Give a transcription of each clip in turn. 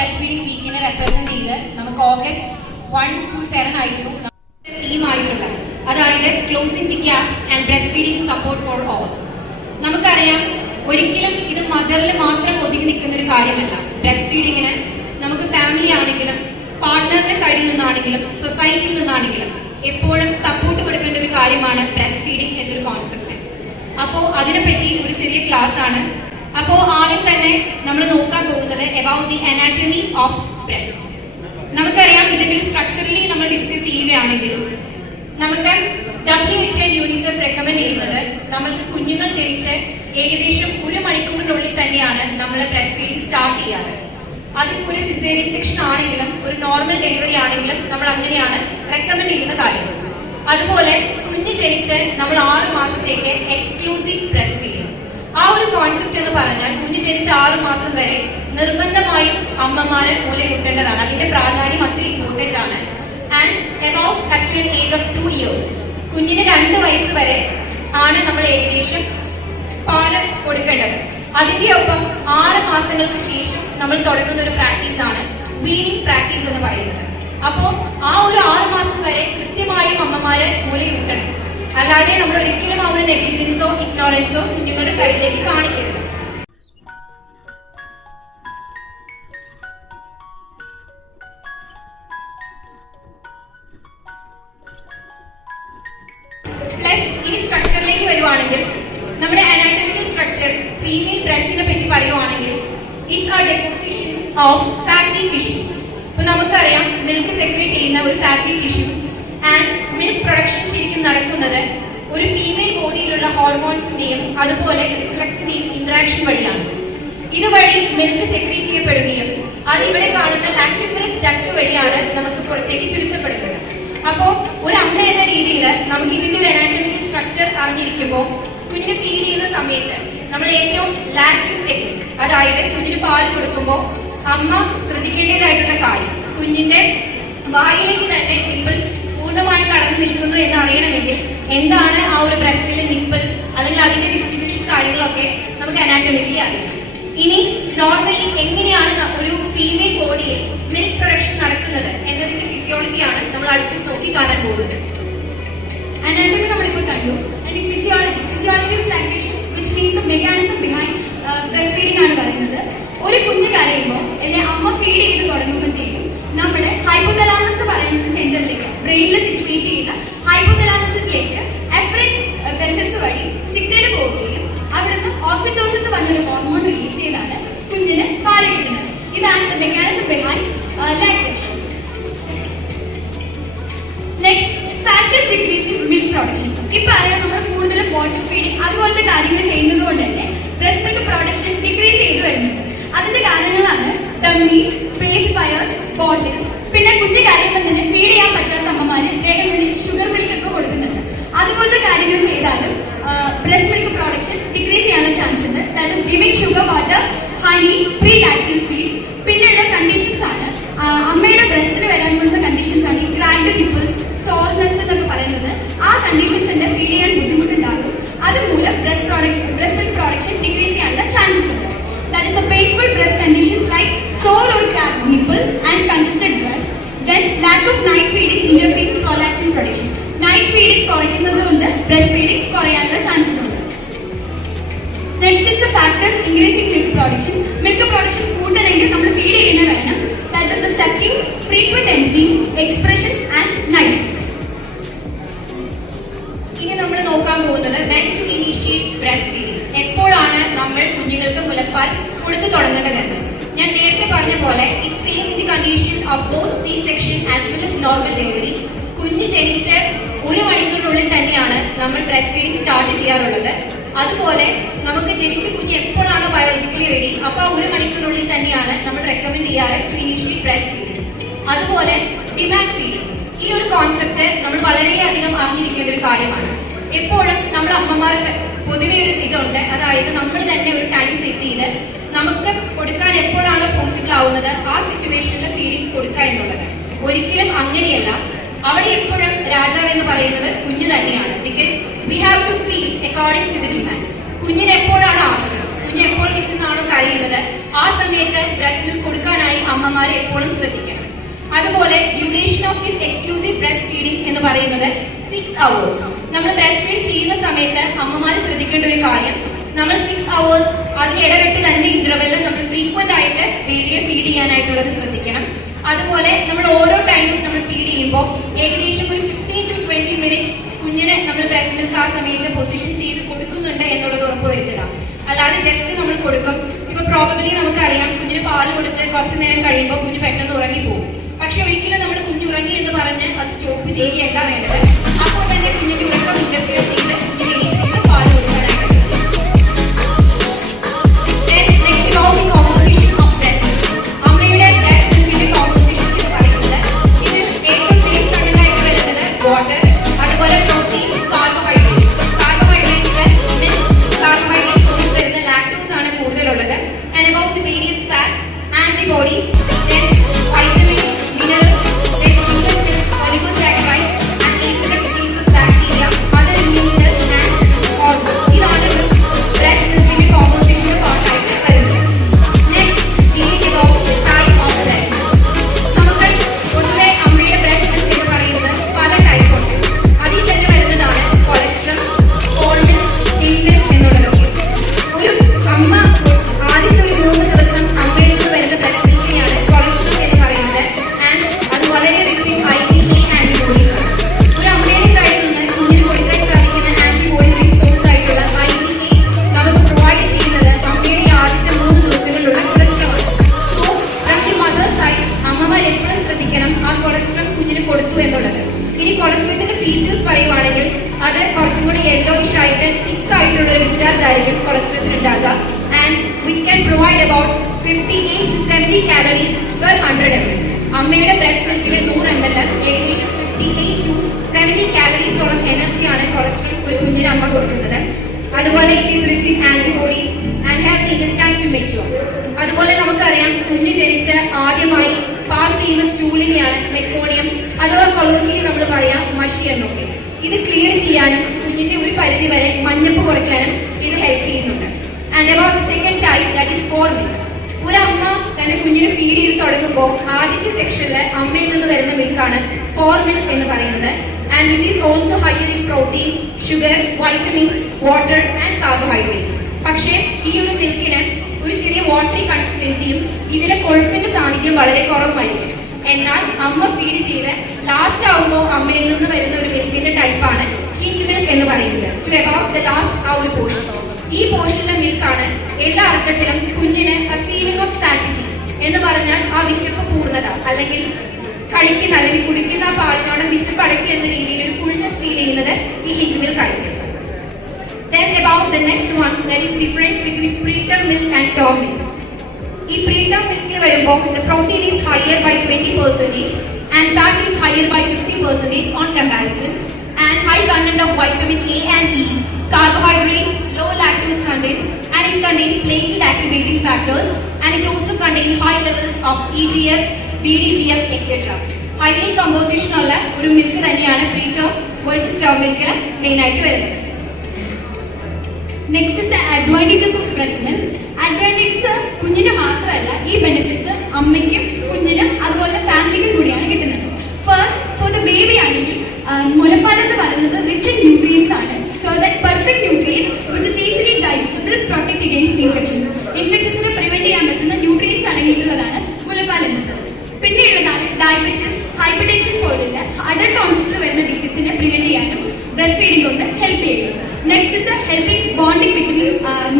Breast feeding വീക്കിനെ represent ചെയ്ത് നമുക്ക് August one two seven ആയിരുന്നു ടീമായിട്ടുള്ള അതായത് closing the gaps and breastfeeding support for all നമുക്കറിയാം ഒരിക്കലും ഇത് മദറിൽ മാത്രം ഒതുങ്ങി നിൽക്കുന്ന ഒരു കാര്യമല്ല. ബ്രസ്റ്റ് ഫീഡിങ്ങിന് നമുക്ക് ഫാമിലി ആണെങ്കിലും പാർട്ട്ണറിന്റെ സൈഡിൽ നിന്നാണെങ്കിലും സൊസൈറ്റിയിൽ നിന്നാണെങ്കിലും എപ്പോഴും സപ്പോർട്ട് കൊടുക്കേണ്ട ഒരു കാര്യമാണ് ബ്രസ്റ്റ് ഫീഡിംഗ് എന്നൊരു കോൺസെപ്റ്റ് അപ്പോൾ അതിനെപ്പറ്റി ഒരു ചെറിയ ക്ലാസ് ആണ്. അപ്പോ ആദ്യം തന്നെ നമ്മൾ നോക്കാൻ പോകുന്നത് about the anatomy of breast നമുക്കറിയാം ഇതിന്റെ ഒരു സ്ട്രക്ചറലി നമ്മൾ ഡിസ്കസ് ചെയ്യുകയാണെങ്കിൽ നമുക്ക് ഡബ്ല്യു എച്ച് യൂണിസെഫ് റെക്കമെൻഡ് ചെയ്യുന്നത് നമ്മൾക്ക് കുഞ്ഞുങ്ങൾ ജനിച്ച് ഏകദേശം ഒരു മണിക്കൂറിനുള്ളിൽ തന്നെയാണ് നമ്മൾ ബ്രസ്റ്റ് ഫീഡിംഗ് സ്റ്റാർട്ട് ചെയ്യാറ്. അതിപ്പോ ഒരു സിസേറിയൻ സെക്ഷൻ ആണെങ്കിലും ഒരു നോർമൽ ഡെലിവറി ആണെങ്കിലും നമ്മൾ അങ്ങനെയാണ് റെക്കമെൻഡ് ചെയ്യുന്ന കാര്യം. അതുപോലെ കുഞ്ഞ് ജനിച്ച് നമ്മൾ ആറ് മാസത്തേക്ക് എക്സ്ക്ലൂസീവ് ബ്രസ്റ്റ് ഫീഡിംഗ് ആ ഒരു കോൺസെപ്റ്റ് എന്ന് പറഞ്ഞാൽ കുഞ്ഞ് ജനിച്ച ആറു മാസം വരെ നിർബന്ധമായും അമ്മമാരെ മൂല മുലയൂട്ടേണ്ടതാണ് അതിന്റെ പ്രാധാന്യം അത്ര ഇമ്പോർട്ടന്റ് ആണ്. And about up age of two years കുഞ്ഞിന് രണ്ട് വയസ്സ് വരെ ആണ് നമ്മൾ ഏകദേശം പാൽ കൊടുക്കേണ്ടത്. അതിന്റെ ഒപ്പം ആറ് മാസങ്ങൾക്ക് ശേഷം നമ്മൾ തുടങ്ങുന്ന ഒരു പ്രാക്ടീസ് ആണ് വീനിങ് പ്രാക്ടീസ് എന്ന് പറയുന്നത്. അപ്പോ ആ ഒരു ആറ് മാസം വരെ കൃത്യമായും അമ്മമാരെ മുലയൂട്ടണം അല്ലാതെ നമ്മൾ ഒരിക്കലും ആ ഒരു നെഗ്ലിജൻസോ ഇഗ്നോറൻസോ കുഞ്ഞുങ്ങളുടെ സൈഡിലേക്ക് കാണിക്കരുത്. പ്ലസ് ഇനി സ്ട്രക്ചറിലേക്ക് വരുവാണെങ്കിൽ നമ്മുടെ അനാറ്റമിക്കൽ സ്ട്രക്ചർ ഫീമെയിൽ ബ്രസ്റ്റിനെ പറ്റി പറയുവാണെങ്കിൽ it's a deposition of fatty tissues ഇപ്പൊ നമുക്കറിയാം മിൽക്ക് സെക്രേറ്റ് ചെയ്യുന്ന ഒരു fatty tissues and milk production ശരിക്കും നടക്കുന്നത് ഒരു ഫീമെയിൽ ബോഡിയിലുള്ള ഹോർമോൺസിന്റെയും അതുപോലെ റിഫ്ലക്സിന്റെയും ഇന്ററാക്ഷൻ വഴിയാണ്. ഇതുവഴി മിൽക്ക് സെക്രീറ്റ് ചെയ്യപ്പെടുകയും അത് ഇവിടെ കാണുന്ന ലാക്ടിഫറസ് ഡക്ട് വഴിയാണ് നമുക്ക് പുറത്തേക്ക് ചുരുക്കപ്പെടുന്നത്. അപ്പോ ഒരു അമ്മ എന്ന രീതിയിൽ നമുക്ക് ഇതിന്റെ ഒരു അനാറ്റമിക്കൽ സ്ട്രക്ചർ അറിഞ്ഞിരിക്കുമ്പോൾ കുഞ്ഞിന് ഫീഡ് ചെയ്യുന്ന സമയത്ത് നമ്മൾ ഏറ്റവും ലാച്ചിങ് ടെക്നിക് അതായത് കുഞ്ഞിന് പാൽ കൊടുക്കുമ്പോൾ അമ്മ ശ്രദ്ധിക്കേണ്ടതായിട്ടുള്ള കാര്യം കുഞ്ഞിന്റെ വായിലേക്ക് തന്നെ നിപ്പിൾസ് പൂർണമായും കടന്നു നിൽക്കുന്നു എന്ന് അറിയണമെങ്കിൽ എന്താണ് ആ ഒരു ബ്രസ്റ്റിലെ നിപ്പിൾ അല്ലെങ്കിൽ അതിന്റെ ഡിസ്ട്രിബ്യൂഷൻ കാര്യങ്ങളൊക്കെ നമുക്ക് അനാറ്റമിക്കലി അറിയാം. ഇനി നോർമലി എങ്ങനെയാണ് ഒരു ഫീമെയിൽ ബോഡിയിൽ മിൽക്ക് പ്രൊഡക്ഷൻ നടക്കുന്നത് എന്നതിന്റെ ഫിസിയോളജിയാണ് നമ്മൾ അടുത്ത് നോക്കി കാണാൻ പോകുന്നത്. അനാറ്റമി നമ്മളിപ്പോൾ കണ്ടു. ഇനി physiology physiology of language which means the mechanism behind breastfeeding ആണ് പറയുന്നത്. ഒരു കുഞ്ഞ് കരയുമ്പോൾ അല്ലെങ്കിൽ അമ്മ ഫീഡ് ചെയ്ത് തുടങ്ങുമ്പോഴത്തേക്കും നമ്മുടെ ഹൈപ്പോതലാമസ് എന്ന് പറയുന്ന സെന്ററിലേക്ക് ബ്രെയിനിൽ സിറ്റുവേറ്റ് ചെയ്ത ഹൈപ്പോതലാമസിലേക്ക് എഫ്രിൻ വെസൽസ് വഴി സിഗ്നൽ പോവുകയും അവിടുന്ന് ഓക്സിറ്റോസിൻ എന്ന് പറഞ്ഞൊരു ഹോർമോൺ റിലീസ് ചെയ്താണ് കുഞ്ഞിന് പാൽ കിട്ടുന്നത് ഇതാണ് mechanism behind lactation next factors decreasing milk production ഇപ്പൊ അറിയാം നമ്മൾ കൂടുതൽ ബോട്ടിൽ ഫീഡിങ് അതുപോലത്തെ കാര്യങ്ങൾ ചെയ്യുന്നത് കൊണ്ട് തന്നെ ബ്രസ്റ്റ് മിൽക്ക് പ്രൊഡക്ഷൻ ഡിക്രീസ് ചെയ്തു വരുന്നത് അതിന്റെ കാരണങ്ങളാണ് ഡമ്മീസ് പേസിഫയേഴ്സ് ബോട്ടിൽസ് പിന്നെ കുഞ്ഞു കരയുമ്പോൾ തന്നെ ഫീഡ് ചെയ്യാൻ പറ്റാത്ത അമ്മമാര് വേഗം ഷുഗർ മിൽക്ക് ഒക്കെ കൊടുക്കുന്നുണ്ട്. അതുപോലത്തെ കാര്യങ്ങൾ ചെയ്താലും ബ്രസ്റ്റ് മിൽക്ക് പ്രൊഡക്ഷൻ ഡിക്രീസ് ചെയ്യാനുള്ള ചാൻസ് ഉണ്ട്. That is giving sugar water honey prelacteal feeds പിന്നെയുള്ള കണ്ടീഷൻസ് ആണ്. അമ്മയുടെ ബ്രസ്റ്റിന് വരാൻ പോകുന്ന കണ്ടീഷൻസ് ആണ് ഈ ക്രാക്ഡ് നിപ്പിൾസ് സോർനെസ് എന്നൊക്കെ പറയുന്നത്. ആ കണ്ടീഷൻസിന്റെ ഫീഡ് ചെയ്യാൻ ബുദ്ധിമുട്ടുണ്ടാകും. അതുമൂലം breast production breast milk production decrease ചെയ്യാനുള്ള ചാൻസസ് ഉണ്ട്. That is the painful breast conditions like sore or cracked nipple and congested breast then lack of night feeding interfere prolactin production. Night feeding കുറയ്ക്കുന്നത് കൊണ്ട് breastfeeding കുറയാനുള്ള chances ഉണ്ട്. Next is the factors increasing milk production milk production കൂട്ടണമെങ്കിൽ നമ്മൾ feed ചെയ്യുന്ന വേണം. That is the sucking frequent emptying expression and night ഇനി നമ്മൾ നോക്കാൻ പോകുന്നത് when to initiate breast feeding എപ്പോഴാണ് നമ്മൾ കുഞ്ഞുങ്ങൾക്ക് മുലപ്പാൽ കൊടുത്തു തുടങ്ങേണ്ടതെന്ന് ഞാൻ നേരത്തെ പറഞ്ഞ പോലെ it same in the condition of both C section as well as normal delivery കുഞ്ഞ് ജനിച്ച് ഒരു മണിക്കൂറിനുള്ളിൽ തന്നെയാണ് നമ്മൾ ബ്രസ്റ്റ് ഫീഡിംഗ് സ്റ്റാർട്ട് ചെയ്യാറുള്ളത്. അതുപോലെ നമുക്ക് ജനിച്ച കുഞ്ഞ് എപ്പോഴാണോ ബയോളജിക്കലി റെഡി അപ്പോൾ ആ ഒരു മണിക്കൂറിനുള്ളിൽ തന്നെയാണ് നമ്മൾ റെക്കമെൻഡ് ചെയ്യാറ് ടു ഇനീഷ്യലി ബ്രസ്റ്റ് ഫീഡിംഗ് അതുപോലെ ഡിമാൻഡ് ഫീഡിംഗ് ഈ ഒരു കോൺസെപ്റ്റ് നമ്മൾ വളരെയധികം അറിഞ്ഞിരിക്കേണ്ട ഒരു കാര്യമാണ്. എപ്പോഴും നമ്മൾ അമ്മമാർക്ക് പൊതുവെ ഒരു ഇതുണ്ട്. അതായത് നമ്മൾ തന്നെ ഒരു ടൈം സെറ്റ് ചെയ്ത് നമുക്ക് കൊടുക്കാൻ എപ്പോഴാണ് പോസിബിൾ ആവുന്നത്? ആ സിറ്റുവേഷനിൽ ഫീലിംഗ് കൊടുക്കുക എന്നുള്ളത്. ഒരിക്കലും അങ്ങനെയല്ല. അവിടെ എപ്പോഴും രാജാവ് എന്ന് പറയുന്നത് കുഞ്ഞു തന്നെയാണ്. Because we have to feel according to the demand കുഞ്ഞിന് എപ്പോഴാണ് ആവശ്യം? കുഞ്ഞ് എപ്പോൾ വിശന്നാണോ കരയുന്നത്? ആ സമയത്ത് ബ്രസ്റ്റ് കൊടുക്കാനായി അമ്മമാരെ എപ്പോഴും ശ്രദ്ധിക്കണം. അതുപോലെ duration of this exclusive breast feeding എന്ന് പറയുന്നത് സിക്സ് അവേഴ്സ് നമ്മൾ ബ്രസ്റ്റ് ഫീഡ് ചെയ്യുന്ന സമയത്ത് അമ്മമാർ ശ്രദ്ധിക്കേണ്ട ഒരു കാര്യം നമ്മൾ സിക്സ് അവേഴ്സ് അതിന് ഇടവിട്ട് തന്നെ ഇന്റർവെല്ലിൽ നമ്മൾ ഫ്രീക്വന്റ് ആയിട്ട് ബേബിയെ ഫീഡ് ചെയ്യാനായിട്ടുള്ളത് ശ്രദ്ധിക്കണം. അതുപോലെ നമ്മൾ ഓരോ ടൈമും നമ്മൾ ഫീഡ് ചെയ്യുമ്പോൾ ഏകദേശം ഒരു ഫിഫ്റ്റീൻ ടു ട്വന്റി മിനിറ്റ്സ് കുഞ്ഞിനെ നമ്മൾ ബ്രസ്റ്റ് മിൽക്ക് ആ സമയത്ത് പൊസിഷൻ ചെയ്ത് കൊടുക്കുന്നുണ്ട് എന്നുള്ളത് ഉറപ്പുവരുത്തുക അല്ലാതെ ജസ്റ്റ് നമ്മൾ കൊടുക്കും. ഇപ്പൊ പ്രോബബ്ലി നമുക്കറിയാം കുഞ്ഞിന് പാൽ കൊടുത്ത് കുറച്ചു നേരം കഴിയുമ്പോൾ കുഞ്ഞ് പെട്ടെന്ന് ഉറങ്ങി പോകും പക്ഷെ ഒരിക്കലും നമ്മൾ കുഞ്ഞ് ഉറങ്ങി എന്ന് പറഞ്ഞ് അത് സ്റ്റോപ്പ് ചെയ്യുകയല്ല വേണ്ടത്. അപ്പോൾ തന്നെ കുഞ്ഞിന്റെ ഉറക്കം ഇന്റർഫിയർ ചെയ്ത് കുഞ്ഞിനെ കുഞ്ഞിന് അമ്മ കൊടുക്കുന്നത്. അതുപോലെ it is rich antibody and have the to mature അതുപോലെ നമുക്കറിയാം കുഞ്ഞ് ജനിച്ച് ആദ്യമായി പാസ് ചെയ്യുന്ന സ്റ്റൂളിനെയാണ് മെക്കോണിയം. അഥവാ കൊളോക്കിലി നമ്മൾ പറയാം മഷി എന്നൊക്കെ. ഇത് ക്ലിയർ ചെയ്യാനും കുഞ്ഞിന്റെ ഒരു പരിധി വരെ മഞ്ഞപ്പ് കുറയ്ക്കാനും ഇത് ഹെൽപ്പ് ചെയ്യുന്നുണ്ട്. And about second time that is fore milk ഒരു അമ്മ തന്റെ കുഞ്ഞിനെ ഫീഡ് ചെയ്ത് തുടങ്ങുമ്പോൾ ആദ്യത്തെ സെക്ഷനിൽ അമ്മയിൽ നിന്ന് വരുന്ന മിൽക്കാണ് ഫോർ മിൽക്ക് എന്ന് പറയുന്നത്. And which is also higher in protein, sugar, vitamins, water and carbohydrates. പക്ഷേ ഈ ഒരു മിൽക്കിന് ഒരു ചെറിയ വാട്ടറി കൺസിസ്റ്റൻസിയും ഇതിലെ കൊഴുപ്പിന്റെ സാന്നിധ്യം വളരെ കുറവായിരിക്കും എന്നാൽ അമ്മ ഫീഡ് ചെയ്ത് ലാസ്റ്റ് ആവുമ്പോൾ അമ്മയിൽ നിന്ന് വരുന്ന ഒരു മിൽക്കിന്റെ ടൈപ്പാണ് ഹീറ്റ് മിൽക്ക് എന്ന് പറയുന്നത്. ലാസ്റ്റ് ആ ഒരു പോർഷൻ ഈ പോർഷനിലെ മിൽക്കാണ് എല്ലാ അർത്ഥത്തിലും കുഞ്ഞിന് ഫീലിംഗ് ഓഫ് സാറ്റിറ്റി എന്ന് പറഞ്ഞാൽ ആ വിശപ്പ് പൂർണത അല്ലെങ്കിൽ കഴിക്കുന്ന അല്ലെങ്കിൽ കുടിക്കുന്ന ആ പാലിനോട് വിശപ്പ് അടക്കി എന്ന രീതിയിൽ ഒരു ഫുൾനെസ് ഫീൽ ചെയ്യുന്നത് ഈ ഹിറ്റ് മിൽക്ക് ആയിരിക്കും Then about the next one, that is difference between preterm milk and term milk. ഈ പ്രീടം മിൽക്കിൽ വരുമ്പോൾ the protein is higher by 20 percentage and fat is higher by 50 percentage on comparison and high content of vitamin A and E, carbohydrates, low lactose content and it contains platelet activating factors and it also contains high levels of E G F etcetera highly composition ഉള്ള ഒരു milk തന്നെയാണ് pre Tom versus term മിൽക്കിൽ main ആയിട്ട് വരുന്നത്. Next is the advantages of breast milk advantages കുഞ്ഞിന് മാത്രമല്ല ഈ benefits അമ്മയ്ക്കും കുഞ്ഞിനും അതുപോലെ ഫാമിലിക്കും കൂടിയാണ് കിട്ടുന്നത്. ഫസ്റ്റ് ഫോർ ദ ബേബി ആണെങ്കിൽ മുലപ്പാൽ എന്ന് പറയുന്നത് റിച്ച് ഇൻ ന്യൂട്രിയൻസ് ആണ്. So that perfect nutrients which is easily digestible protect against infections ഇൻഫെക്ഷൻസിനെ prevent ചെയ്യാൻ പറ്റുന്ന ന്യൂട്രിയൻസ് അടങ്ങിയിട്ടുള്ളതാണ് മുലപ്പാൽ എന്നത്. പിന്നെയുള്ളതാണ് ഡയബറ്റിസ് ഹൈപ്പർടെൻഷൻ പോലുള്ള അഡൽട്ട് ഓൺസെറ്റിൽ വരുന്ന ഡിസീസിനെ പ്രിവെന്റ് ചെയ്യാനും ബ്രസ്റ്റ് ഫീഡിംഗ് കൊണ്ട് ഹെൽപ്പ് ചെയ്യുന്നത്. Next is helping bonding between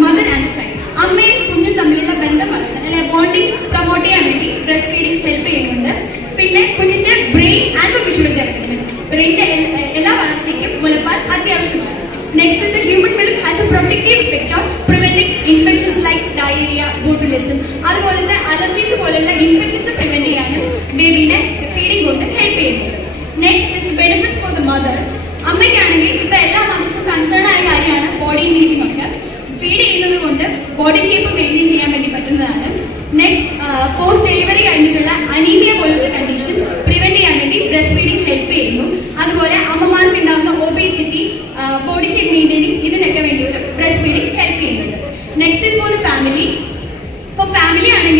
mother and child അമ്മയും കുഞ്ഞും തമ്മിലുള്ള ബന്ധം പറയുന്നത് അല്ലെ ബോണ്ടിങ് പ്രൊമോട്ട് ചെയ്യാൻ വേണ്ടി ബ്രസ്റ്റ് ഫീഡിംഗ് ഹെൽപ്പ് ചെയ്യുന്നുണ്ട്. പിന്നെ കുഞ്ഞിന്റെ ബ്രെയിൻ ആൻഡ് വിഷ്വൽ ഡെവലപ്മെന്റ് ബ്രെയിനിന്റെ എല്ലാ വളർച്ചയ്ക്കും മുലപ്പാൽ അത്യാവശ്യമാണ്. Next is human milk has a protective effect of preventing infections like diarrhoea botulism അതുപോലത്തെ അലർജീസ് പോലുള്ള ഇൻഫെക്ഷൻസ് പ്രിവെന്റ് ചെയ്യാനും ബേബിനെ ഫീഡിംഗ് കൊണ്ട് ഹെൽപ്പ് ചെയ്യുന്നത് next is benefits for the mother അമ്മയ്ക്കാണെങ്കിൽ ഇപ്പൊ എല്ലാ മദർസും കൺസേൺ ആയ കാര്യമാണ് ബോഡി ഇമേജിംഗ് ഒക്കെ. ഫീഡ് ചെയ്യുന്നത് കൊണ്ട് ബോഡി ഷേപ്പ് മെയിന്റെയിൻ ചെയ്യാൻ വേണ്ടി പറ്റുന്നതാണ്. നെക്സ്റ്റ് പോസ്റ്റ് ഡെലിവറി കഴിഞ്ഞിട്ടുള്ള അനീമിയ പോലുള്ള കണ്ടീഷൻസ് പ്രിവെന്റ് ചെയ്യാൻ വേണ്ടി ബ്രസ്റ്റ് ഫീഡിംഗ് ഹെൽപ്പ് ചെയ്യുന്നു. അതുപോലെ അമ്മമാർക്ക് ഉണ്ടാകുന്ന ഒബേസിറ്റി ബോഡി ഷേപ്പ് മെയിന്റെയിനിങ് ഇതിനൊക്കെ വേണ്ടിയിട്ട് ബ്രസ്റ്റ് ഫീഡിംഗ് ഹെൽപ്പ് ചെയ്യുന്നുണ്ട് next is for family for family ആണെങ്കിൽ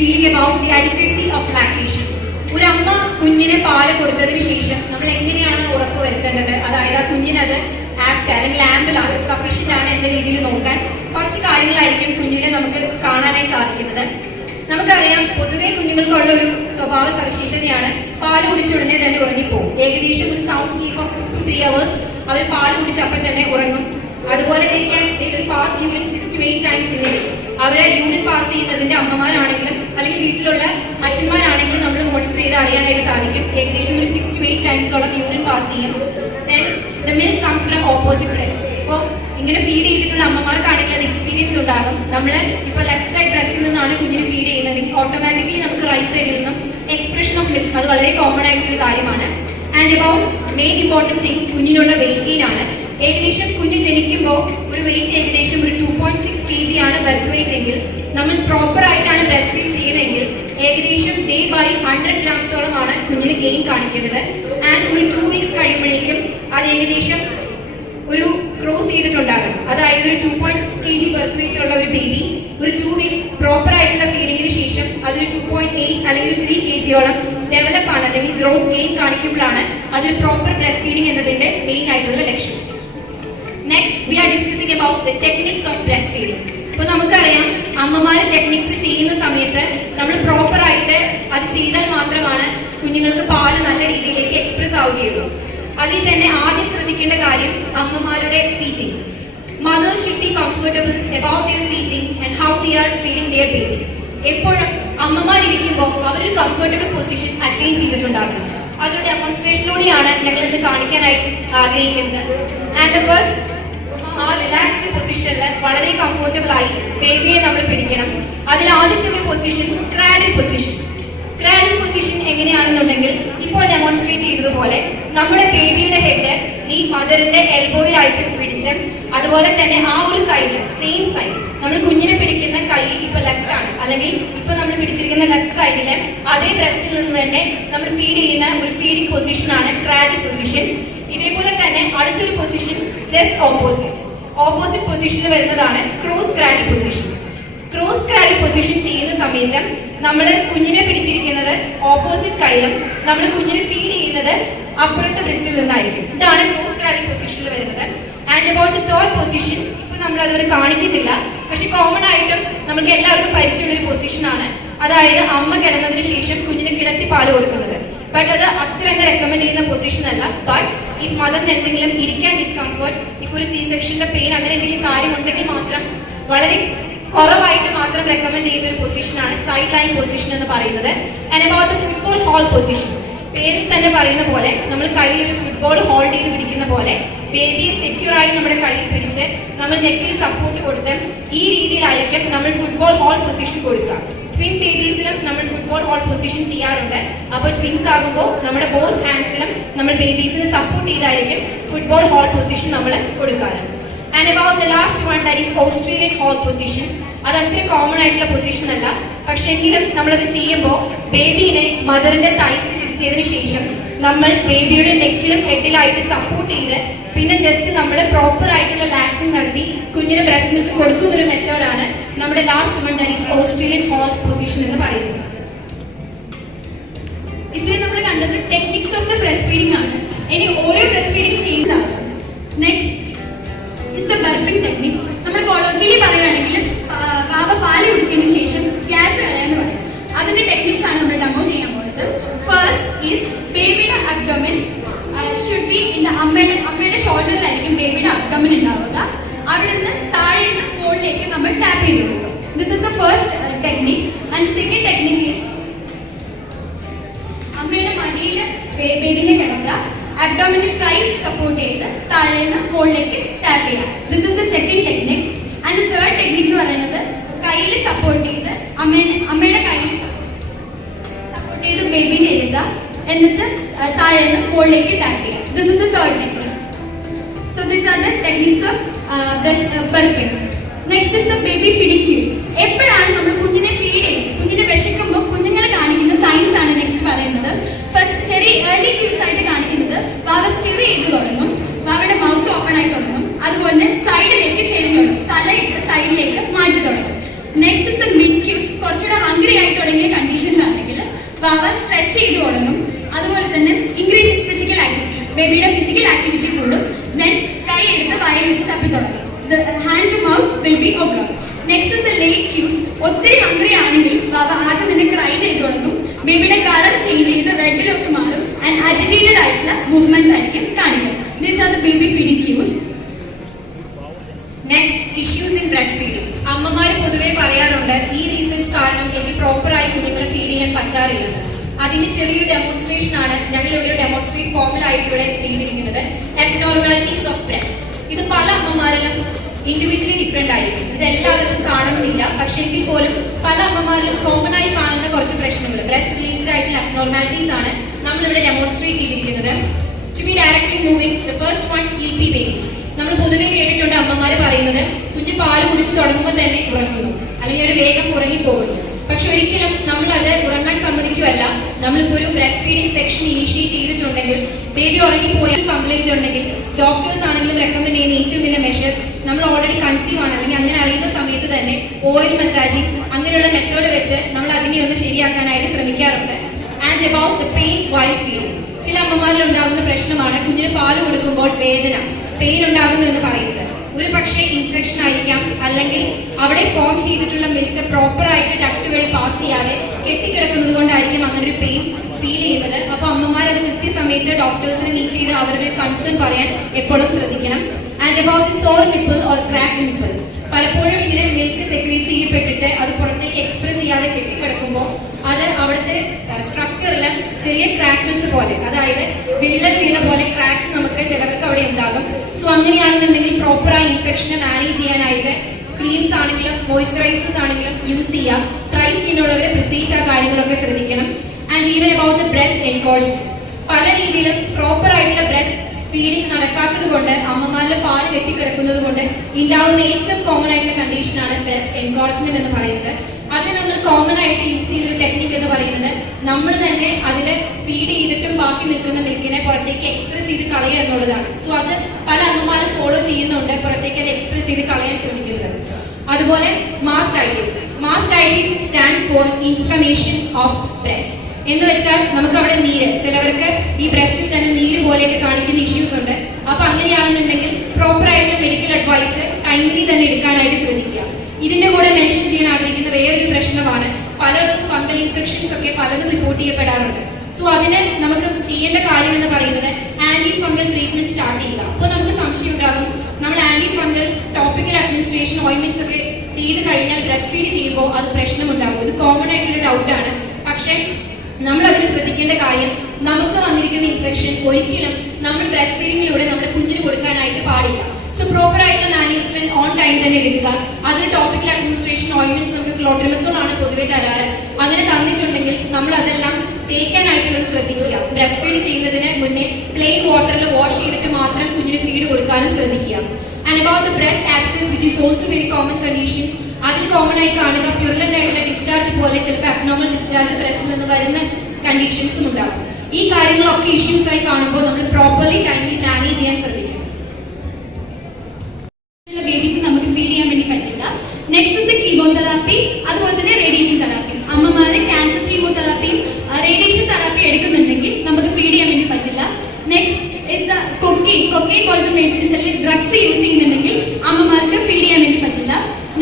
speaking about the adequacy of lactation. ഒരു അമ്മ കുഞ്ഞിന് പാൽ കൊടുത്തതിന് ശേഷം നമ്മൾ എങ്ങനെയാണ് ഉറപ്പ് വരുത്തേണ്ടത്? അതായത് ആ കുഞ്ഞിനത് ആപ്റ്റ് അല്ലെങ്കിൽ ആമ്പിൾ ആണ് സഫീഷ്യന്റ് ആണ് എന്ന രീതിയിൽ നോക്കാൻ കുറച്ച് കാര്യങ്ങളായിരിക്കും കുഞ്ഞിനെ നമുക്ക് കാണാനായി സാധിക്കുന്നത്. നമുക്കറിയാം പൊതുവെ കുഞ്ഞുങ്ങൾക്കുള്ള ഒരു സ്വഭാവ സവിശേഷതയാണ് പാൽ കുടിച്ച ഉടനെ തന്നെ ഉറങ്ങിപ്പോകും ഏകദേശം ഒരു sound sleep of two to three hours അവർ പാൽ കുടിച്ചപ്പോൾ തന്നെ ഉറങ്ങും. അതുപോലെ തന്നെ pass urine six to eight times in അവരെ യൂണിറ്റ് പാസ് ചെയ്യുന്നതിന്റെ അമ്മമാരാണെങ്കിലും അല്ലെങ്കിൽ വീട്ടിലുള്ള അച്ഛന്മാരാണെങ്കിലും നമ്മൾ മോണിറ്റർ ചെയ്ത് അറിയാനായിട്ട് സാധിക്കും. ഏകദേശം ഒരു സിക്സ് ടു എയ്റ്റ് ടൈംസോളം യൂണിറ്റ് പാസ് ചെയ്യും. Then the milk comes from opposite breast ഇപ്പോൾ ഇങ്ങനെ ഫീഡ് ചെയ്തിട്ടുള്ള അമ്മമാർക്കാണെങ്കിൽ അത് എക്സ്പീരിയൻസ് ഉണ്ടാകും. നമ്മൾ ഇപ്പോൾ ലെഫ്റ്റ് സൈഡ് ബ്രസ്റ്റിൽ നിന്നാണ് കുഞ്ഞിന് ഫീഡ് ചെയ്യുന്നതെങ്കിൽ ഓട്ടോമാറ്റിക്കലി നമുക്ക് റൈറ്റ് സൈഡിൽ നിന്നും എക്സ്പ്രഷൻ ഓഫ് മിൽക്ക് അത് വളരെ കോമൺ ആയിട്ടുള്ള കാര്യമാണ്. And about main important thing കുഞ്ഞിനുള്ള weight gain ആണ്. ഏകദേശം കുഞ്ഞ് ജനിക്കുമ്പോൾ ഒരു വെയിറ്റ് ഏകദേശം ഒരു two point six K G ആണ് ബർത്ത് വെയിറ്റ് എങ്കിൽ നമ്മൾ പ്രോപ്പർ ആയിട്ടാണ് ബ്രസ്റ്റ് ഫീഡ് ചെയ്യുന്നതെങ്കിൽ ഏകദേശം ഡേ ബൈ ഹൺഡ്രഡ് ഗ്രാംസോളമാണ് കുഞ്ഞിന് ഗെയിൻ കാണിക്കേണ്ടത്. ആൻഡ് ഒരു ടു വീക്സ് കഴിയുമ്പോഴേക്കും അത് ഏകദേശം ഒരു ക്രോസ് ചെയ്തിട്ടുണ്ടാകും. അതായത് ഒരു two point six K G birth weight ഉള്ള ഒരു ബേബി ഒരു ടു വീക്സ് പ്രോപ്പർ ആയിട്ടുള്ള ഫീഡിങ്ങിന് ശേഷം അതൊരു ടു പോയിന്റ് എയ്റ്റ് അല്ലെങ്കിൽ ഒരു ത്രീ കെ ജിയോളം ഡെവലപ്പ് ആണ് അല്ലെങ്കിൽ ഗ്രോത്ത് ഗെയിൻ കാണിക്കുമ്പോഴാണ് അതൊരു പ്രോപ്പർ ബ്രസ്റ്റ് ഫീഡിംഗ് എന്നതിന്റെ മെയിൻ ആയിട്ടുള്ള ലക്ഷ്യം. Next we are discussing about the techniques of breast feeding ഇപ്പൊ നമുക്കറിയാം അമ്മമാര് ടെക്നിക്സ് ചെയ്യുന്ന സമയത്ത് നമ്മൾ പ്രോപ്പർ ആയിട്ട് അത് ചെയ്താൽ മാത്രമാണ് കുഞ്ഞുങ്ങൾക്ക് പാൽ നല്ല രീതിയിലേക്ക് എക്സ്പ്രസ് ആവുകയുള്ളൂ. അതിൽ തന്നെ ആദ്യം ശ്രദ്ധിക്കേണ്ട കാര്യം അമ്മമാരുടെ seating mother should be comfortable about their seating and how they are feeding their baby എപ്പോഴും അമ്മമാരിയ്ക്കുമ്പോൾ അവരൊരു കംഫർട്ടബിൾ പൊസിഷൻ അറ്റൈൻ ചെയ്തിട്ടുണ്ടാകും അതൊരു ഡെമോൺസ്ട്രേഷനിലൂടെയാണ് ഞങ്ങൾ ഇത് കാണിക്കാനായി ആഗ്രഹിക്കുന്നത്. ആൻഡ് ദ ഫസ്റ്റ് ആ റിലാക്സ്ഡ് പൊസിഷനിൽ വളരെ കംഫർട്ടബിൾ ആയി ബേബിയെ നമ്മൾ പിടിക്കണം. അതിൽ ആദ്യത്തെ ഒരു position cradle position cradle position എങ്ങനെയാണെന്നുണ്ടെങ്കിൽ ഇപ്പോൾ ഡെമോൺസ്ട്രേറ്റ് ചെയ്തതുപോലെ നമ്മുടെ ബേബിയുടെ ഹെഡ് ഈ മദറിന്റെ എൽബോയിലായിട്ട് പിടിച്ച് അതുപോലെ തന്നെ ആ ഒരു സൈഡിൽ സെയിം സൈഡ് നമ്മൾ കുഞ്ഞിനെ പിടിക്കുന്ന കൈ ഇപ്പൊ ലെഫ്റ്റ് ആണ്. അല്ലെങ്കിൽ ഇപ്പൊ നമ്മൾ പിടിച്ചിരിക്കുന്ന ലെഫ്റ്റ് സൈഡിലെ അതേ ബ്രസ്റ്റിൽ നിന്ന് തന്നെ നമ്മൾ ഫീഡ് ചെയ്യുന്ന ഒരു ഫീഡിംഗ് പൊസിഷൻ ആണ് ക്രാഡിൽ പൊസിഷൻ ഇതേപോലെ തന്നെ അടുത്തൊരു പൊസിഷൻ ജസ്റ്റ് ഓപ്പോസിറ്റ് ഓപ്പോസിറ്റ് പൊസിഷനിൽ വരുന്നതാണ് cross cradle position cross cradle position ചെയ്യുന്ന സമയത്ത് നമ്മൾ കുഞ്ഞിനെ പിടിച്ചിരിക്കുന്നത് ഓപ്പോസിറ്റ് കൈയിലും നമ്മൾ കുഞ്ഞിനെ ഫീഡ് ചെയ്യുന്നത് അപ്പുറത്തെ ബ്രിസ്റ്റിൽ നിന്നായിരിക്കും. ഇതാണ് ക്രോസ് ക്രാഡി പൊസിഷനിൽ വരുന്നത്. And about the third position ഇപ്പൊ നമ്മൾ അതുവരെ കാണിക്കുന്നില്ല. പക്ഷെ കോമൺ ആയിട്ടും നമുക്ക് എല്ലാവർക്കും പരിചയമുള്ള ഒരു പൊസിഷനാണ് അതായത് അമ്മ കിടന്നതിന് ശേഷം കുഞ്ഞിനെ കിടത്തി പാൽ കൊടുക്കുന്നത്. ബട്ട് അത് അത്ര റെക്കമെൻഡ് ചെയ്യുന്ന പൊസിഷൻ അല്ല. ബട്ട് ഈ മദറിന് എന്തെങ്കിലും ഇരിക്കാൻ ഡിസ്കംഫേർട്ട് ഇപ്പൊ ഒരു സി സെക്ഷന്റെ പെയിൻ അങ്ങനെ എന്തെങ്കിലും കാര്യം ഉണ്ടെങ്കിൽ മാത്രം വളരെ കുറവായിട്ട് മാത്രം റെക്കമെൻഡ് ചെയ്യുന്ന ഒരു പൊസിഷനാണ് സൈഡ് ലൈൻ പൊസിഷൻ എന്ന് പറയുന്നത്. ആൻഡ് ഫുട്ബോൾ ഹോൾ പൊസിഷൻ പേരിൽ തന്നെ പറയുന്ന പോലെ നമ്മൾ കയ്യിൽ ഒരു ഫുട്ബോൾ ഹോൾഡ് ചെയ്ത് പിടിക്കുന്ന പോലെ ബേബിയെ സെക്യൂർ ആയി നമ്മുടെ കയ്യിൽ പിടിച്ച് നമ്മൾ നെക്കിൽ സപ്പോർട്ട് കൊടുത്ത് ഈ രീതിയിലായിരിക്കും നമ്മൾ ഫുട്ബോൾ ഹോൾ പൊസിഷൻ കൊടുക്കുക. ട്വിൻ ബേബീസിലും നമ്മൾ ഫുട്ബോൾ ഹോൾ പൊസിഷൻ ചെയ്യാറുണ്ട്. അപ്പോൾ ട്വിൻസ് ആകുമ്പോൾ നമ്മുടെ ബോത്ത് ഹാൻഡ്സിലും നമ്മൾ ബേബീസിനെ സപ്പോർട്ട് ചെയ്തായിരിക്കും ഫുട്ബോൾ ഹോൾ പൊസിഷൻ നമ്മൾ കൊടുക്കാറ്. And about the last one that is Australian hold position അത് അത്ര കോമൺ ആയിട്ടുള്ള പൊസിഷൻ അല്ല. പക്ഷെ എങ്കിലും നമ്മളത് ചെയ്യുമ്പോൾ ബേബീനെ മദറിന്റെ തൈസിൽ ഇരുത്തിയതിനു ശേഷം നമ്മൾ ബേബിയുടെ നെക്കിലും ഹെഡിലായിട്ട് സപ്പോർട്ട് ചെയ്ത് പിന്നെ ജസ്റ്റ് നമ്മൾ പ്രോപ്പർ ആയിട്ടുള്ള ലാക്സിങ് നടത്തി കുഞ്ഞിന് ബ്രസ്റ്റ് മിൽക്ക് കൊടുക്കുന്ന ഒരു മെത്തേഡാണ് നമ്മുടെ last one is Australian hold position എന്ന് പറയുന്നത്. ഇത്രയും നമ്മൾ കണ്ടത് techniques of the breast feeding ആണ്. ഇനി ഓരോ ബ്രസ്റ്റ് ഫീഡിംഗ് ചെയ്യുന്ന next is the burping technique നമ്മൾ കൊളോക്കിലി പറയുകയാണെങ്കിൽ പാവ പാൽ കുടിച്ചതിന് ശേഷം ഗ്യാസ് കളയാന്ന് പറയും അതിന്റെ ടെക്നിക്സ് ആണ് നമ്മൾ ഡെമോ ചെയ്യാൻ പോകുന്നത് ഫസ്റ്റ് ഈസ് ബേബിയുടെ അബ്ഡോമൻ ഇൻ അമ്മയുടെ അമ്മയുടെ ഷോൾഡറിലായിരിക്കും ബേബിയുടെ അബ്ഡോമൻ ഉണ്ടാവുക അവിടെ നിന്ന് താഴെ നിന്ന് മുകളിലേക്ക് നമ്മൾ ടാപ്പ് ചെയ്ത് കൊടുക്കും this is the first technique and second technique is അമ്മയുടെ മടിയിൽ ബേബിനെ കിടക്കുക. അബ്ഡോമിനിൽ കൈ സപ്പോർട്ട് ചെയ്ത് താഴെ നിന്ന് മുകളിലേക്ക് ടാപ്പ് ചെയ്യുക this is the second technique and third technique എന്ന് പറയുന്നത് കയ്യിൽ സപ്പോർട്ട് ചെയ്ത് അമ്മേനെ അമ്മയുടെ കയ്യിൽ സപ്പോർട്ട് ചെയ്ത് ബേബിനെ എഴുതുക. എന്നിട്ട് ആ, താഴെ നിന്ന് മുകളിലേക്ക് ടാപ്പ് ചെയ്യാം this is the third technique. So these are the techniques of uh, breast uh, burping. Next is the baby feeding cues. എപ്പോഴാണ് നമ്മൾ കുഞ്ഞിനെ ഫീഡ് ചെയ്യുന്നത് കുഞ്ഞിനെ വിശക്കുമ്പോൾ കുഞ്ഞുങ്ങൾ കാണിക്കുന്ന സൈൻസ് ആണ് നെക്സ്റ്റ് പറയുന്നത് ഫസ്റ്റ് ചെറിയ ഏർലി ക്യൂസ് ആയിട്ട് കാണിക്കുന്നത് വാവ സ്റ്റിർ ചെയ്ത് തുടങ്ങും വാവയുടെ മൗത്ത് ഓപ്പൺ ആയി തുടങ്ങും അതുപോലെ സൈഡിലേക്ക് ചെരിഞ്ഞു തുടങ്ങും തലയിട്ട് സൈഡിലേക്ക് മാറ്റി തുടങ്ങും next is the mid cues കുറച്ചുകൂടെ ഹംഗ്രി ആയി തുടങ്ങിയ കണ്ടീഷനിലാണെങ്കിൽ വാവ സ്ട്രെച്ച് ചെയ്ത് തുടങ്ങും അതുപോലെ തന്നെ ഇൻക്രീസ് ഫിസിക്കൽ ആക്ടിവിറ്റി ബേബിയുടെ ഫിസിക്കൽ ആക്ടിവിറ്റി കൂടും. ദെൻ കൈ എടുത്ത് വായിൽ വെച്ച് ചപ്പി തുടങ്ങും. നെക്സ്റ്റ് ഒത്തിരി ഹംഗ്രി ആണെങ്കിൽ ബാബ ആദ്യം തന്നെ ക്രൈ ചെയ്ത് തുടങ്ങും. ബേബിയുടെ കളർ ചേഞ്ച് ചെയ്ത് റെഡിലോട്ട് മാറും ആൻഡ് അജിറ്റേറ്റഡ് ആയിട്ടുള്ള മൂവ്മെന്റ്സ് ആയിരിക്കും കാണിക്കുക these are the baby feeding cues next issues in breast feeding അമ്മമാർ പൊതുവെ പറയാറുണ്ട് ഈ റീസൺസ് കാരണം എനിക്ക് പ്രോപ്പറായി കുഞ്ഞുങ്ങളെ ഫീഡ് ചെയ്യാൻ പറ്റാറില്ലെന്ന് അതിന്റെ ചെറിയൊരു ഡെമോൺസ്ട്രേഷൻ ആണ് ഞങ്ങൾ ഇവിടെ ഡെമോൺസ്ട്രേറ്റ് ഫോമിലായിട്ട് ഇവിടെ ചെയ്തിരിക്കുന്നത്. അബ്നോർമാലിറ്റീസ് ഓഫ് ബ്രസ്റ്റ് ഇത് പല അമ്മമാരിലും ഇൻഡിവിജ്വലി ഡിഫറെന്റ് ആയിരിക്കും. ഇത് എല്ലാവർക്കും കാണുന്നില്ല. പക്ഷെ എങ്കിൽ പോലും പല അമ്മമാരിലും കോമൺ ആയി കാണുന്ന കുറച്ച് പ്രശ്നങ്ങൾ. ബ്രസ്റ്റ് റിലേറ്റഡ് ആയിട്ടുള്ള അബ്നോർമാലിറ്റീസ് ആണ് നമ്മൾ ഇവിടെ ഡെമോൺസ്ട്രേറ്റ് ചെയ്തിരിക്കുന്നത്. To be directly moving the first one sleepy baby നമ്മൾ പൊതുവെ കേട്ടിട്ടുണ്ട് അമ്മമാർ പറയുന്നത് കുഞ്ഞ് പാൽ കുടിച്ച് തുടങ്ങുമ്പോൾ തന്നെ ഉറങ്ങുന്നു. അല്ലെങ്കിൽ ഒരു വേഗം ഉറങ്ങിപ്പോകുന്നു. പക്ഷെ ഒരിക്കലും നമ്മൾ അത് സമ്മതിക്കുമല്ല നമ്മളിപ്പോ ഒരു ബ്രസ്റ്റ് ഫീഡിംഗ് സെക്ഷൻ ഇനിഷ്യേറ്റ് ചെയ്തിട്ടുണ്ടെങ്കിൽ ബേബി ഉറങ്ങിപ്പോയ ഒരു കംപ്ലൈന്റ് ഉണ്ടെങ്കിൽ ഡോക്ടേഴ്സ് ആണെങ്കിലും റെക്കമെൻഡ് ചെയ്യുന്ന ഏറ്റവും വലിയ മെഷർ നമ്മൾ ഓൾറെഡി കൺസീവ് ആണ്. അല്ലെങ്കിൽ അങ്ങനെ അറിയുന്ന സമയത്ത് തന്നെ ഓയിൽ മസാജിങ് അങ്ങനെയുള്ള മെത്തേഡ് വെച്ച് നമ്മൾ അതിനെ ഒന്ന് ശരിയാക്കാനായിട്ട് ശ്രമിക്കാറുണ്ട്. And about the pain while feeding ചില അമ്മമാരിൽ ഉണ്ടാകുന്ന പ്രശ്നമാണ് കുഞ്ഞിന് പാൽ കൊടുക്കുമ്പോൾ വേദന പെയിൻ ഉണ്ടാകുന്നു എന്ന് പറയുന്നത്. ഒരു പക്ഷേ ഇൻഫെക്ഷൻ ആയിരിക്കാം. അല്ലെങ്കിൽ അവിടെ ഫോം ചെയ്തിട്ടുള്ള മിൽക്ക് പ്രോപ്പർ ആയിട്ട് ഡക്ട് വഴി പാസ് ചെയ്യാതെ കെട്ടിക്കിടക്കുന്നത് കൊണ്ടായിരിക്കും അങ്ങനെ ഒരു പെയിൻ ഫീൽ ചെയ്യുന്നത്. അപ്പൊ അമ്മമാർ അത് കൃത്യസമയത്ത് ഡോക്ടേഴ്സിനെ മീറ്റ് ചെയ്ത് അവരുടെ കൺസേൺ പറയാൻ എപ്പോഴും ശ്രദ്ധിക്കണം. And about sore nipple or crack nipple പലപ്പോഴും ഇങ്ങനെ മിൽക്ക് സെക്രീറ്റ് ചെയ്യപ്പെട്ടിട്ട് അത് പുറത്തേക്ക് എക്സ്പ്രസ് ചെയ്യാതെ കെട്ടിക്കിടക്കുമ്പോൾ അത് അവിടുത്തെ സ്ട്രക്ചറിൽ ചെറിയ ക്രാക്കിൾസ് പോലെ അതായത് വിള്ളൽ വീണ പോലെ ക്രാക്സ് നമുക്ക് ചിലർക്ക് അവിടെ ഉണ്ടാകും. സോ അങ്ങനെയാണെന്നുണ്ടെങ്കിൽ പ്രോപ്പറായി ഇൻഫെക്ഷനെ മാനേജ് ചെയ്യാനായിട്ട് ക്രീംസ് ആണെങ്കിലും മോയ്സ്ചറൈസേഴ്സ് ആണെങ്കിലും യൂസ് ചെയ്യാം. ഡ്രൈ സ്കിന്നുള്ളവരെ പ്രത്യേകിച്ച് ആ കാര്യങ്ങളൊക്കെ ശ്രദ്ധിക്കണം. And even about the breast engorgement പല രീതിയിലും പ്രോപ്പർ ആയിട്ടുള്ള ബ്രസ്റ്റ് ഫീഡിംഗ് നടക്കാത്തത് കൊണ്ട് അമ്മമാരുടെ പാൽ കെട്ടിക്കിടക്കുന്നത് കൊണ്ട് ഉണ്ടാവുന്ന ഏറ്റവും കോമൺ ആയിട്ടുള്ള കണ്ടീഷനാണ് ബ്രസ്റ്റ് എൻകോർജ്മെന്റ് എന്ന് പറയുന്നത്. അതിന് നമ്മൾ കോമൺ ആയിട്ട് യൂസ് ചെയ്യുന്ന ഒരു ടെക്നിക് എന്ന് പറയുന്നത് നമ്മൾ തന്നെ അതിൽ ഫീഡ് ചെയ്തിട്ടും ബാക്കി നിൽക്കുന്ന മിൽക്കിനെ പുറത്തേക്ക് എക്സ്പ്രസ് ചെയ്ത് കളയുക എന്നുള്ളതാണ്. സോ അത് പല അമ്മമാരും ഫോളോ ചെയ്യുന്നുണ്ട് പുറത്തേക്ക് അത് എക്സ്പ്രസ് ചെയ്ത് കളയാൻ ശ്രമിക്കുന്നത്. അതുപോലെ mastitis mastitis stands for inflammation of breast എന്ന് വെച്ചാൽ നമുക്ക് അവിടെ നീര് ചിലവർക്ക് ഈ ബ്രസ്റ്റിൽ തന്നെ നീര് പോലെയൊക്കെ കാണിക്കുന്ന ഇഷ്യൂസ് ഉണ്ട്. അപ്പൊ അങ്ങനെയാണെന്നുണ്ടെങ്കിൽ പ്രോപ്പറായിട്ട് മെഡിക്കൽ അഡ്വൈസ് ടൈംലി തന്നെ എടുക്കാനായിട്ട് ശ്രദ്ധിക്കുക. ഇതിന്റെ കൂടെ മെൻഷൻ ചെയ്യാൻ ആഗ്രഹിക്കുന്ന വേറൊരു പ്രശ്നമാണ് പലർക്കും ഫംഗൽ ഇൻഫെക്ഷൻസ് ഒക്കെ പലതും റിപ്പോർട്ട് ചെയ്യപ്പെടാറുണ്ട്. സോ അതിന് നമുക്ക് ചെയ്യേണ്ട കാര്യം എന്ന് പറയുന്നത് ആന്റി ഫംഗൽ ട്രീറ്റ്മെന്റ് സ്റ്റാർട്ട് ചെയ്യുക. അപ്പോൾ നമുക്ക് സംശയം ഉണ്ടാകും. നമ്മൾ ആന്റി ഫംഗൽ ടോപ്പിക്കൽ അഡ്മിനിസ്ട്രേഷൻ ഓയിൻമെന്റ്സ് ഒക്കെ ചെയ്ത് കഴിഞ്ഞാൽ ബ്രസ്റ്റ് ഫീഡ് ചെയ്യുമ്പോൾ അത് പ്രശ്നമുണ്ടാകും. ഇത് കോമൺ ആയിട്ടുള്ള ആണ്. പക്ഷേ നമ്മൾ അതിൽ ശ്രദ്ധിക്കേണ്ട കാര്യം നമുക്ക് വന്നിരിക്കുന്ന ഇൻഫെക്ഷൻ ഒരിക്കലും നമ്മൾ ബ്രസ്റ്റ് ഫീഡിങ്ങിലൂടെ നമ്മുടെ കുഞ്ഞിന് കൊടുക്കാനായിട്ട് പാടില്ല. സോ പ്രോപ്പർ ആയിട്ടുള്ള മാനേജ്മെന്റ് ഓൺ ടൈം തന്നെ എടുക്കുക. അതിന് ടോപ്പിക്കൽ അഡ്മിനിസ്ട്രേഷൻ ഓയിൻമെന്റ്സ് നമുക്ക് ക്ലോട്രിമസോൾ ആണ് പൊതുവെ തരാറ്. അങ്ങനെ തന്നിട്ടുണ്ടെങ്കിൽ നമ്മൾ അതെല്ലാം തേക്കാനായിട്ടുള്ളത് ശ്രദ്ധിക്കുക. ബ്രസ്റ്റ് ഫീഡ് ചെയ്യുന്നതിന് മുന്നേ പ്ലെയിൻ വാട്ടറിൽ വാഷ് ചെയ്തിട്ട് മാത്രം കുഞ്ഞിന് ഫീഡ് കൊടുക്കാനും ശ്രദ്ധിക്കുക. And about the breast abscess which is also very common condition അതിൽ കോമൺ ആയി കാണുക പ്യൂർലന്റ് ആയിട്ടുള്ള ഡിസ്ചാർജ് പോലെ ചിലപ്പോൾ അബ്നോമൽ ഡിസ്ചാർജ് ബ്രസ്റ്റിൽ നിന്ന് വരുന്ന കണ്ടീഷൻസും ഉണ്ടാകും. ഈ കാര്യങ്ങളൊക്കെ ഇഷ്യൂസ് ആയി കാണുമ്പോൾ നമ്മൾ പ്രോപ്പർലി ടൈമിൽ കീമോതെറാപ്പി അതുപോലെ തന്നെ റേഡിയേഷൻ തെറാപ്പി അമ്മമാര് ക്യാൻസർ കീമോതെറാപ്പി റേഡിയേഷൻ തെറാപ്പി എടുക്കുന്നുണ്ടെങ്കിൽ നമുക്ക് ഫീഡ് ചെയ്യാൻ വേണ്ടി പറ്റില്ല. Next is the cocaine cocaine പോലത്തെ മെഡിസിൻസ് അല്ലെങ്കിൽ ഡ്രഗ്സ് യൂസ് ചെയ്യുന്നുണ്ടെങ്കിൽ അമ്മമാർക്ക് ഫീഡ് ചെയ്യാൻ വേണ്ടി പറ്റില്ല.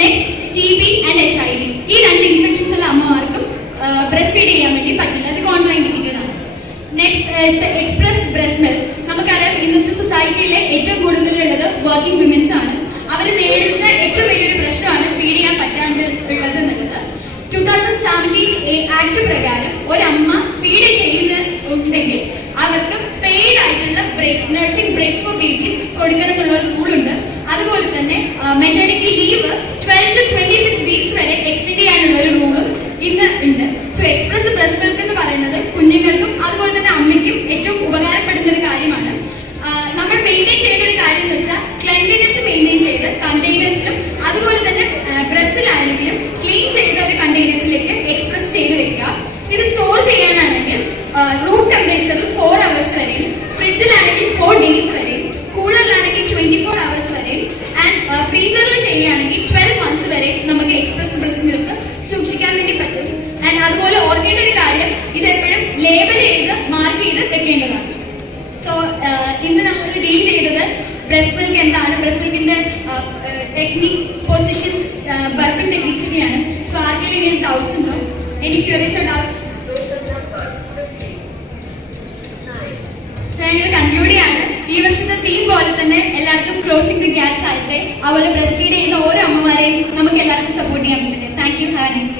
Next T B and H I V ഈ രണ്ട് ഇൻഫെക്ഷൻസ് ഉള്ള അമ്മമാർക്കും ബ്രസ്റ്റ് ഫീഡ് ചെയ്യാൻ വേണ്ടി പറ്റില്ല. അത് കോൺട്രാ ഇൻഡിക്കേറ്റഡ് ആണ് നെക്സ്റ്റ് എക്സ്പ്രസ് ബ്രസ്റ്റ് മിൽക്ക് നമുക്കറിയാം ഇന്നത്തെ സൊസൈറ്റിയിലെ ഏറ്റവും കൂടുതലുള്ളത് വർക്കിംഗ് വിമൻസ് ആണ് അവർ നേരിടുന്ന ഏറ്റവും വലിയൊരു പ്രശ്നമാണ് ഫീഡ് ചെയ്യാൻ പറ്റാണ്ട് ഉള്ളത് എന്നുള്ളത് ടൂ തൗസൻഡ് സെവന്റീൻ ആക്ട് പ്രകാരം ഒരമ്മ ഫീഡ് ചെയ്യുന്ന ഉണ്ടെങ്കിൽ അവർക്ക് പെയ്ഡ് ആയിട്ടുള്ള breaks nursing breaks for babies കൊടുക്കണം എന്നുള്ള ഒരു റൂൾ ഉണ്ട്. അതുപോലെ തന്നെ maternity leave twelve to twenty six weeks വരെ എക്സ്റ്റെൻഡ് ചെയ്യാനുള്ള ഒരു റൂളും ഇന്ന് ഉണ്ട്. സോ എക്സ്പ്രസ് ബ്രസ്റ്റ് മിൽക്ക് എന്ന് പറയുന്നത് കുഞ്ഞുങ്ങൾക്കും അതുപോലെ തന്നെ അമ്മയ്ക്കും ഏറ്റവും ഉപകാരപ്പെടുന്ന ഒരു കാര്യമാണ് ആ, നമ്മൾ മെയിന്റെയിൻ ചെയ്യേണ്ട ഒരു കാര്യം എന്ന് വെച്ചാൽ ക്ലെൻലിനെസ് മെയിന്റെയിൻ ചെയ്ത് കണ്ടെയ്നേഴ്സിലും അതുപോലെ തന്നെ ബ്രസ്റ്റിലാണെങ്കിലും ക്ലീൻ ചെയ്ത ഒരു കണ്ടെയ്നേഴ്സിലേക്ക് എക്സ്പ്രസ് ഇത് സ്റ്റോർ ചെയ്യാനാണെങ്കിൽ റൂം ടെമ്പറേച്ചറിൽ ഫോർ അവേഴ്സ് വരെയും ഫ്രിഡ്ജിലാണെങ്കിൽ ഫോർ ഡേയ്സ് വരെയും കൂളറിലാണെങ്കിൽ ട്വന്റി ഫോർ അവേഴ്സ് വരെയും ആൻഡ് ഫ്രീസറിൽ ചെയ്യുകയാണെങ്കിൽ ട്വൽവ് മന്ത്സ് വരെ നമുക്ക് എക്സ്പ്രസ് മിൽക്ക് സൂക്ഷിക്കാൻ വേണ്ടി പറ്റും. ആൻഡ് അതുപോലെ ഓർക്കേണ്ട ഒരു കാര്യം ഇത് എപ്പോഴും ലേബൽ ചെയ്ത് മാർക്ക് ചെയ്ത് വെക്കേണ്ടതാണ്. സോ ഇന്ന് നമ്മൾ ഡീൽ ചെയ്തത് ബ്രസ്റ്റ് മിൽക്ക് എന്താണ്? ബ്രസ്റ്റ് മിൽക്കിന്റെ ടെക്നിക്സ് പൊസിഷൻസ് ബർബിൻ ടെക്നിക്സ് ഒക്കെയാണ് സോ ആർക്കെങ്കിലും ഡൗട്ട്സ് ഉണ്ടോ queries or doubts? ഞങ്ങൾ കൺക്ലൂഡ് ചെയ്യാണ് ഈ വർഷത്തെ തീം പോലെ തന്നെ എല്ലാവർക്കും ക്ലോസിംഗ് ദി ഗ്യാപ്സ് ആയിട്ട് അതുപോലെ ബ്രസ്റ്റ് ഫീഡ് ചെയ്യുന്ന ഓരോ അമ്മമാരെയും നമുക്ക് എല്ലാവർക്കും സപ്പോർട്ട് ചെയ്യാൻ പറ്റട്ടെ. Thank you have next